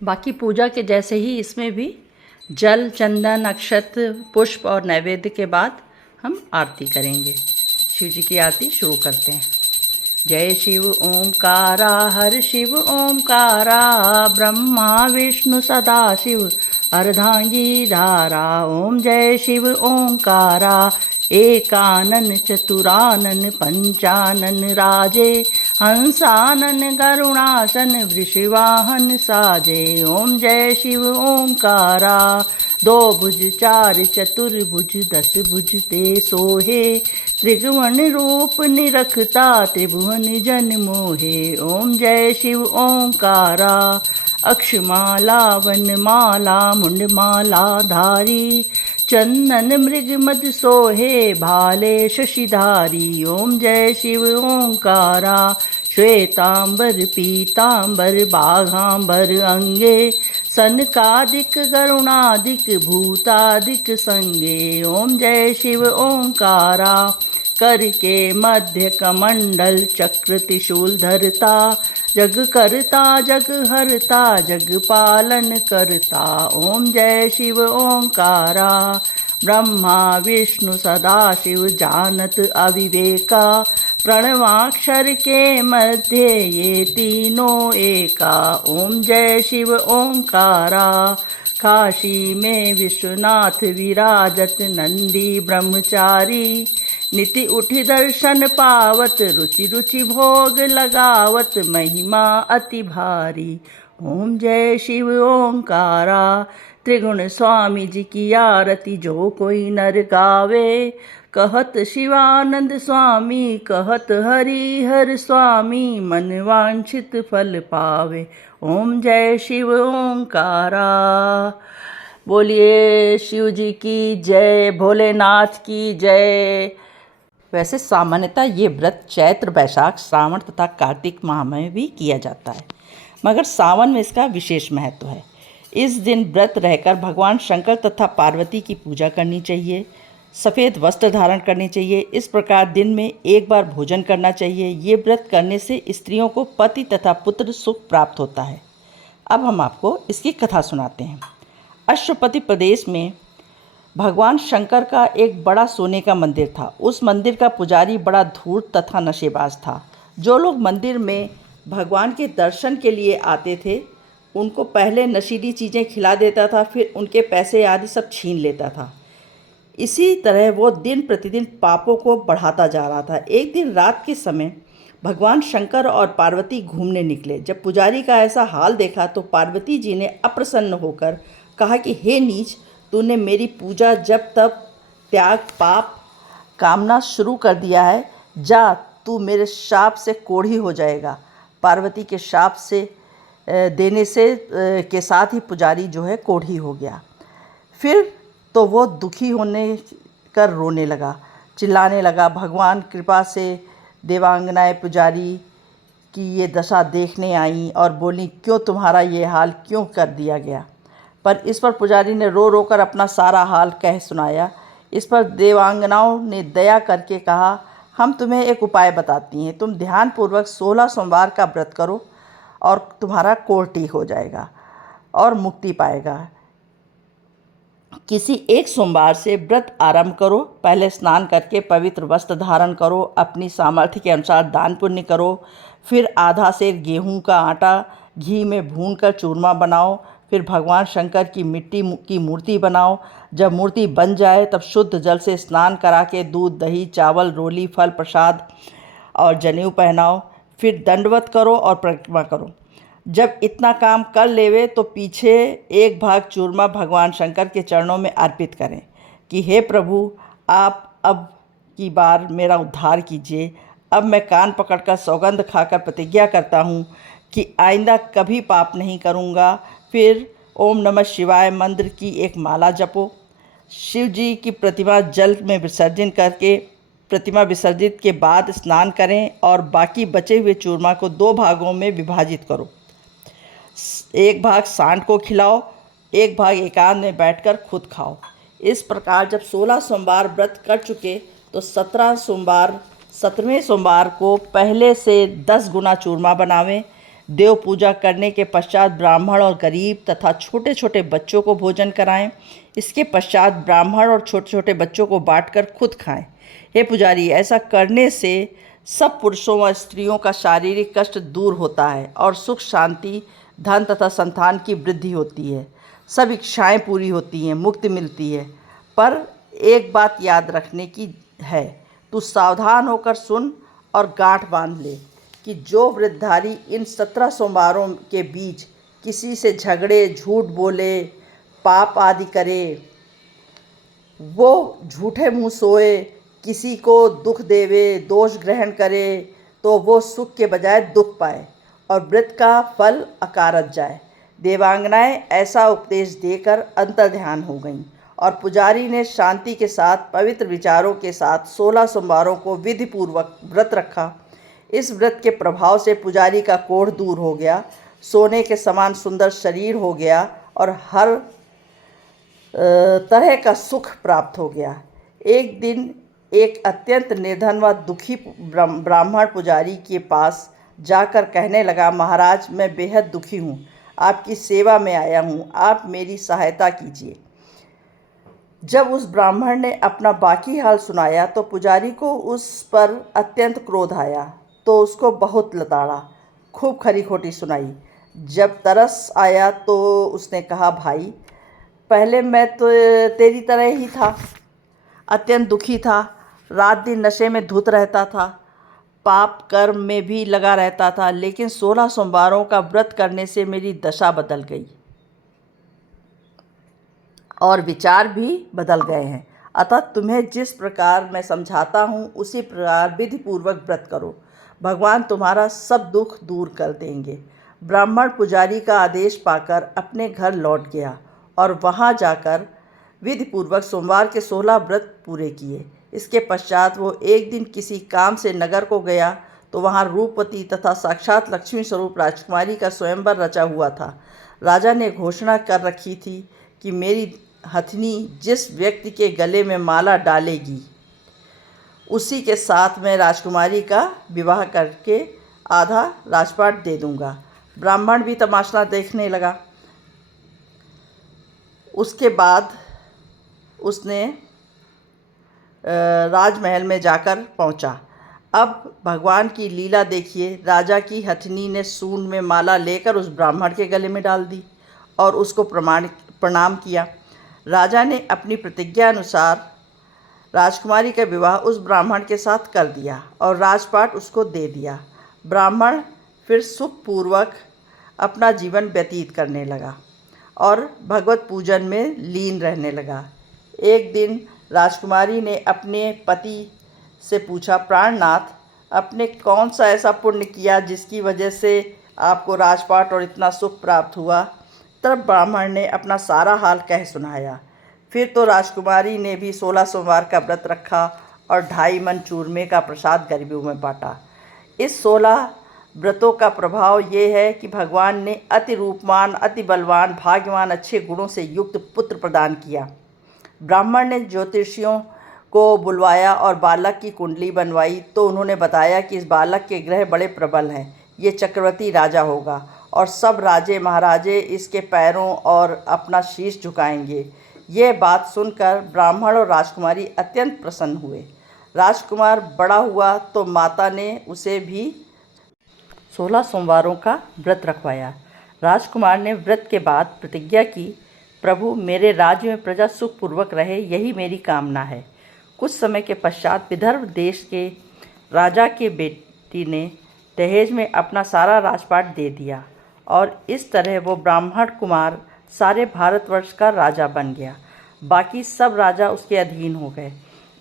बाकी पूजा के जैसे ही इसमें भी जल, चंदन, अक्षत, पुष्प और नैवेद्य के बाद हम आरती करेंगे। शिव जी की आरती शुरू करते हैं। जय शिव ओंकारा, हर शिव ओंकारा, ब्रह्मा विष्णु सदा शिव अर्धांगी धारा। ओम जय शिव ओंकारा, एकानन चतुरानन पंचानन राजे, हंसानन गरुणासन वृषवाहन साजे। ओम जय शिव ओंकारा, दो भुज चार चतुर्भुज दस भुज ते सोहे, त्रिभुवन रूप निरखता त्रिभुवन जन मोहे। ओम जय शिव ओंकारा, अक्षमाला वनमाला मुंडमाला धारी, चंदन मृग मद सोहे भाले शशिधारी। ओम जय शिव ओंकारा, श्वेतांबर पीतांबर बाघांबर अंगे, सनकादिक गरुणादिक भूतादिक संगे। ओम जय शिव ओंकारा, कर के मध्य कमंडल चक्र त्रिशूल धरता, जग करता जग हरता जग पालन करता। ओम जय शिव ओंकारा, ब्रह्मा विष्णु सदा शिव जानत अविवेका, प्रणवाक्षर के मध्य ये तीनों एका। ओम जय शिव ओंकारा, काशी में विश्वनाथ विराजत नंदी ब्रह्मचारी, निति उठि दर्शन पावत रुचि रुचि भोग लगावत महिमा अति भारी। ओम जय शिव ओंकारा, त्रिगुण स्वामी जी की आरती जो कोई नर गावे, कहत शिवानंद स्वामी कहत हरि हर स्वामी, मन वांछित फल पावे। ओम जय शिव ओंकारा। बोलिए शिव जी की जय, भोलेनाथ की जय। वैसे सामान्यतः ये व्रत चैत्र, वैशाख, श्रावण तथा कार्तिक माह में भी किया जाता है, मगर सावन में इसका विशेष महत्व है। इस दिन व्रत रहकर भगवान शंकर तथा पार्वती की पूजा करनी चाहिए, सफ़ेद वस्त्र धारण करने चाहिए। इस प्रकार दिन में एक बार भोजन करना चाहिए। ये व्रत करने से स्त्रियों को पति तथा पुत्र सुख प्राप्त होता है। अब हम आपको इसकी कथा सुनाते हैं। अश्वपति प्रदेश में भगवान शंकर का एक बड़ा सोने का मंदिर था। उस मंदिर का पुजारी बड़ा धूर्त तथा नशेबाज था। जो लोग मंदिर में भगवान के दर्शन के लिए आते थे, उनको पहले नशीली चीज़ें खिला देता था, फिर उनके पैसे आदि सब छीन लेता था। इसी तरह वो दिन प्रतिदिन पापों को बढ़ाता जा रहा था। एक दिन रात के समय भगवान शंकर और पार्वती घूमने निकले। जब पुजारी का ऐसा हाल देखा तो पार्वती जी ने अप्रसन्न होकर कहा कि हे नीच, तूने मेरी पूजा जब तब त्याग पाप कामना शुरू कर दिया है, जा तू मेरे शाप से कोढ़ी हो जाएगा। पार्वती के शाप से देने से के साथ ही पुजारी जो है कोढ़ी हो गया। फिर तो वो दुखी होने कर रोने लगा, चिल्लाने लगा। भगवान कृपा से देवांगनाएं पुजारी की ये दशा देखने आईं और बोली, क्यों तुम्हारा ये हाल क्यों कर दिया गया। पर इस पर पुजारी ने रो रो कर अपना सारा हाल कह सुनाया। इस पर देवांगनाओं ने दया करके कहा, हम तुम्हें एक उपाय बताती हैं, तुम ध्यानपूर्वक 16 सोमवार का व्रत करो और तुम्हारा कोढ़ ठीक हो जाएगा और मुक्ति पाएगा। किसी एक सोमवार से व्रत आरंभ करो। पहले स्नान करके पवित्र वस्त्र धारण करो, अपनी सामर्थ्य के अनुसार दान पुण्य करो। फिर आधा सेर गेहूं का आटा घी में भूनकर चूरमा बनाओ। फिर भगवान शंकर की मिट्टी की मूर्ति बनाओ। जब मूर्ति बन जाए तब शुद्ध जल से स्नान करा के दूध, दही, चावल, रोली, फल प्रसाद और जनेऊ पहनाओ। फिर दंडवत करो और परिक्रमा करो। जब इतना काम कर लेवे तो पीछे एक भाग चूरमा भगवान शंकर के चरणों में अर्पित करें कि हे प्रभु, आप अब की बार मेरा उद्धार कीजिए। अब मैं कान पकड़कर सौगंध खाकर प्रतिज्ञा करता हूँ कि आइंदा कभी पाप नहीं करूँगा। फिर ओम नमः शिवाय मंत्र की एक माला जपो। शिव जी की प्रतिमा जल में विसर्जन करके प्रतिमा विसर्जित के बाद स्नान करें और बाकी बचे हुए चूरमा को 2 भागों में विभाजित करो। एक भाग सांड को खिलाओ, एक भाग एकांत में बैठकर खुद खाओ। इस प्रकार जब 16 सोमवार व्रत कर चुके तो 17वें सोमवार को पहले से 10 गुना चूरमा बनावें। देव पूजा करने के पश्चात ब्राह्मण और गरीब तथा छोटे छोटे बच्चों को भोजन कराएं। इसके पश्चात ब्राह्मण और छोटे छोटे बच्चों को बांटकर खुद खाएं। हे पुजारी, ऐसा करने से सब पुरुषों व स्त्रियों का शारीरिक कष्ट दूर होता है और सुख शांति, धन तथा संतान की वृद्धि होती है। सब इच्छाएं पूरी होती हैं, मुक्ति मिलती है। पर एक बात याद रखने की है, तू सावधान होकर सुन और गांठ बांध ले कि जो व्रतधारी इन 17 सोमवारों के बीच किसी से झगड़े, झूठ बोले, पाप आदि करे, वो झूठे मुँह सोए, किसी को दुख देवे, दोष ग्रहण करे, तो वो सुख के बजाय दुख पाए और व्रत का फल अकारत जाए। देवांगनाएं ऐसा उपदेश देकर अंतर्ध्यान हो गईं और पुजारी ने शांति के साथ पवित्र विचारों के साथ 16 सोमवारों को विधिपूर्वक व्रत रखा। इस व्रत के प्रभाव से पुजारी का कोढ़ दूर हो गया, सोने के समान सुंदर शरीर हो गया और हर तरह का सुख प्राप्त हो गया। एक दिन एक अत्यंत निर्धन व दुखी ब्राह्मण पुजारी के पास जाकर कहने लगा, महाराज, मैं बेहद दुखी हूँ, आपकी सेवा में आया हूँ, आप मेरी सहायता कीजिए। जब उस ब्राह्मण ने अपना बाकी हाल सुनाया तो पुजारी को उस पर अत्यंत क्रोध आया, तो उसको बहुत लताड़ा, खूब खरी खोटी सुनाई। जब तरस आया तो उसने कहा, भाई, पहले मैं तो तेरी तरह ही था, अत्यंत दुखी था, रात दिन नशे में धुत रहता था, पाप कर्म में भी लगा रहता था, लेकिन 16 सोमवारों का व्रत करने से मेरी दशा बदल गई और विचार भी बदल गए हैं। अतः तुम्हें जिस प्रकार मैं समझाता हूँ उसी प्रकार विधिपूर्वक व्रत करो, भगवान तुम्हारा सब दुख दूर कर देंगे। ब्राह्मण पुजारी का आदेश पाकर अपने घर लौट गया और वहाँ जाकर विधिपूर्वक सोमवार के 16 व्रत पूरे किए। इसके पश्चात वो एक दिन किसी काम से नगर को गया तो वहाँ रूपवती तथा साक्षात लक्ष्मी स्वरूप राजकुमारी का स्वयंवर रचा हुआ था। राजा ने घोषणा कर रखी थी कि मेरी हथनी जिस व्यक्ति के गले में माला डालेगी उसी के साथ मैं राजकुमारी का विवाह करके आधा राजपाट दे दूंगा। ब्राह्मण भी तमाशा देखने लगा। उसके बाद उसने राजमहल में जाकर पहुंचा। अब भगवान की लीला देखिए। राजा की हथनी ने सूंड में माला लेकर उस ब्राह्मण के गले में डाल दी और उसको प्रणाम किया। राजा ने अपनी प्रतिज्ञा अनुसार राजकुमारी का विवाह उस ब्राह्मण के साथ कर दिया और राजपाट उसको दे दिया। ब्राह्मण फिर सुखपूर्वक अपना जीवन व्यतीत करने लगा और भगवत पूजन में लीन रहने लगा। एक दिन राजकुमारी ने अपने पति से पूछा, प्राणनाथ, आपने कौन सा ऐसा पुण्य किया जिसकी वजह से आपको राजपाट और इतना सुख प्राप्त हुआ? तब ब्राह्मण ने अपना सारा हाल कह सुनाया। फिर तो राजकुमारी ने भी 16 सोमवार का व्रत रखा और 2.5 मन चूरमे का प्रसाद गरीबों में बांटा। इस 16 व्रतों का प्रभाव ये है कि भगवान ने अति रूपवान, अति बलवान, भाग्यवान, अच्छे गुणों से युक्त पुत्र प्रदान किया। ब्राह्मण ने ज्योतिषियों को बुलवाया और बालक की कुंडली बनवाई तो उन्होंने बताया कि इस बालक के ग्रह बड़े प्रबल हैं, ये चक्रवर्ती राजा होगा और सब राजे महाराजे इसके पैरों और अपना शीश झुकाएंगे। यह बात सुनकर ब्राह्मण और राजकुमारी अत्यंत प्रसन्न हुए। राजकुमार बड़ा हुआ तो माता ने उसे भी 16 सोमवारों का व्रत रखवाया। राजकुमार ने व्रत के बाद प्रतिज्ञा की, प्रभु, मेरे राज्य में प्रजा सुखपूर्वक रहे, यही मेरी कामना है। कुछ समय के पश्चात विदर्भ देश के राजा के बेटी ने दहेज में अपना सारा राजपाट दे दिया और इस तरह वो ब्राह्मण कुमार सारे भारतवर्ष का राजा बन गया। बाकी सब राजा उसके अधीन हो गए।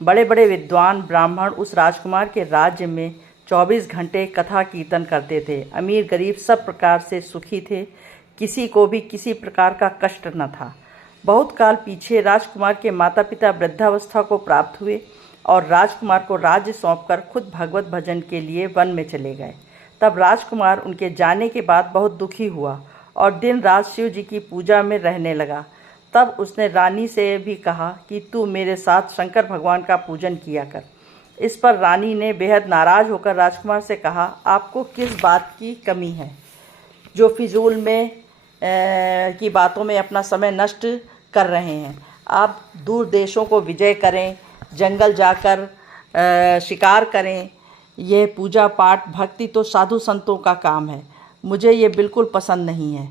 बड़े बड़े विद्वान ब्राह्मण उस राजकुमार के राज्य में 24 घंटे कथा कीर्तन करते थे। अमीर गरीब सब प्रकार से सुखी थे, किसी को भी किसी प्रकार का कष्ट न था। बहुत काल पीछे राजकुमार के माता पिता वृद्धावस्था को प्राप्त हुए और राजकुमार को राज्य सौंपकर खुद भगवत भजन के लिए वन में चले गए। तब राजकुमार उनके जाने के बाद बहुत दुखी हुआ और दिन रात शिव जी की पूजा में रहने लगा। तब उसने रानी से भी कहा कि तू मेरे साथ शंकर भगवान का पूजन किया कर। इस पर रानी ने बेहद नाराज़ होकर राजकुमार से कहा, आपको किस बात की कमी है? जो फिजूल में की बातों में अपना समय नष्ट कर रहे हैं। आप दूर देशों को विजय करें, जंगल जाकर शिकार करें। यह पूजा पाठ भक्ति तो साधु संतों का काम है, मुझे ये बिल्कुल पसंद नहीं है।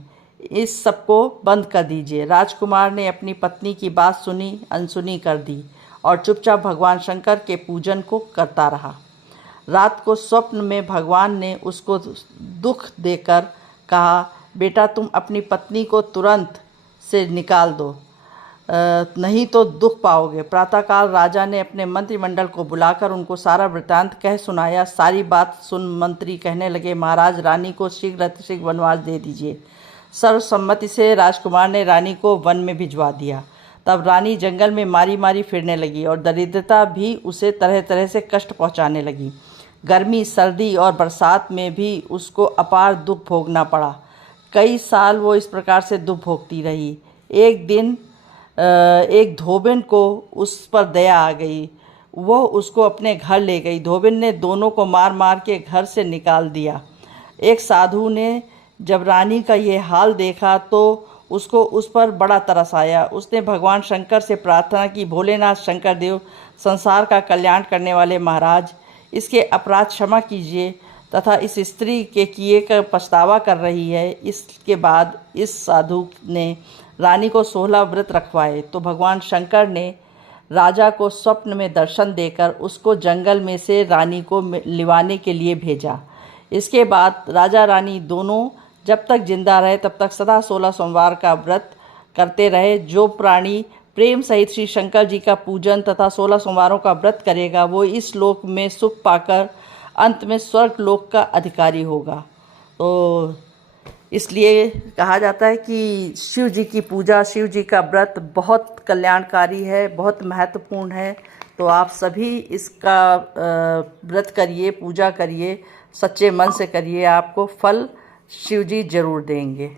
इस सब को बंद कर दीजिए। राजकुमार ने अपनी पत्नी की बात सुनी अनसुनी कर दी और चुपचाप भगवान शंकर के पूजन को करता रहा। रात को स्वप्न में भगवान ने उसको दुख देकर कहा, बेटा तुम अपनी पत्नी को तुरंत से निकाल दो, नहीं तो दुख पाओगे। प्रातःकाल राजा ने अपने मंत्रिमंडल को बुलाकर उनको सारा वृत्तांत कह सुनाया। सारी बात सुन मंत्री कहने लगे, महाराज रानी को शीघ्र वनवास दे दीजिए। सर्वसम्मति से राजकुमार ने रानी को वन में भिजवा दिया। तब रानी जंगल में मारी मारी फिरने लगी और दरिद्रता भी उसे तरह तरह से कष्ट पहुंचाने लगी। गर्मी, सर्दी और बरसात में भी उसको अपार दुख भोगना पड़ा। कई साल वो इस प्रकार से दुख भोगती रही। एक दिन एक धोबिन को उस पर दया आ गई। वो उसको अपने घर ले गई। धोबिन ने दोनों को मार मार के घर से निकाल दिया। एक साधु ने जब रानी का ये हाल देखा तो उसको उस पर बड़ा तरस आया। उसने भगवान शंकर से प्रार्थना की, भोलेनाथ शंकर देव, संसार का कल्याण करने वाले महाराज, इसके अपराध क्षमा कीजिए तथा इस स्त्री के किए का पछतावा कर रही है। इसके बाद इस साधु ने रानी को 16 व्रत रखवाए तो भगवान शंकर ने राजा को स्वप्न में दर्शन देकर उसको जंगल में से रानी को लिवाने के लिए भेजा। इसके बाद राजा रानी दोनों जब तक जिंदा रहे तब तक सदा 16 सोमवार का व्रत करते रहे। जो प्राणी प्रेम सहित श्री शंकर जी का पूजन तथा 16 सोमवारों का व्रत करेगा वो इस लोक में सुख पाकर अंत में स्वर्ग लोक का अधिकारी होगा। तो इसलिए कहा जाता है कि शिव जी की पूजा, शिव जी का व्रत बहुत कल्याणकारी है, बहुत महत्वपूर्ण है। तो आप सभी इसका व्रत करिए, पूजा करिए, सच्चे मन से करिए, आपको फल शिव जी जरूर देंगे।